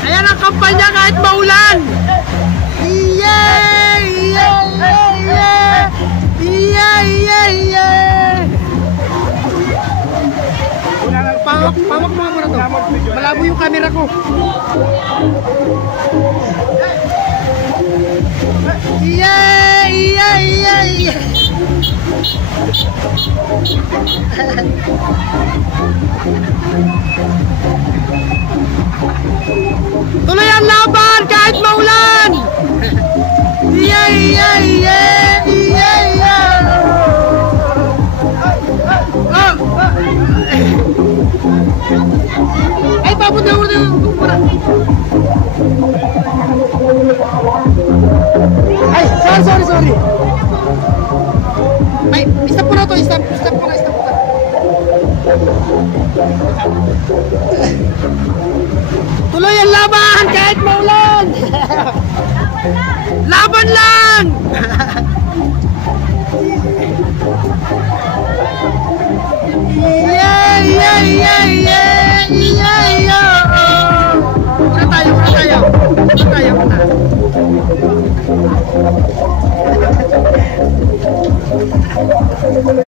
Ayan ang kampanya kahit maulan. Yay! Yay! Yay! Yay! Yay! Yay! Pamak mo muna to. Malabo yung camera ko. Yay! Yay! Yay! Tuloy ang laban kahit maulan. Yay! Yay! Yay! Yay! Yay! Ay, papunta mo na. Ay, sorry. Ay, stop po na to. Stop po na. Tuloy ang laban kahit maulan. Laban lang. Yay! Yay! Yay! Yay!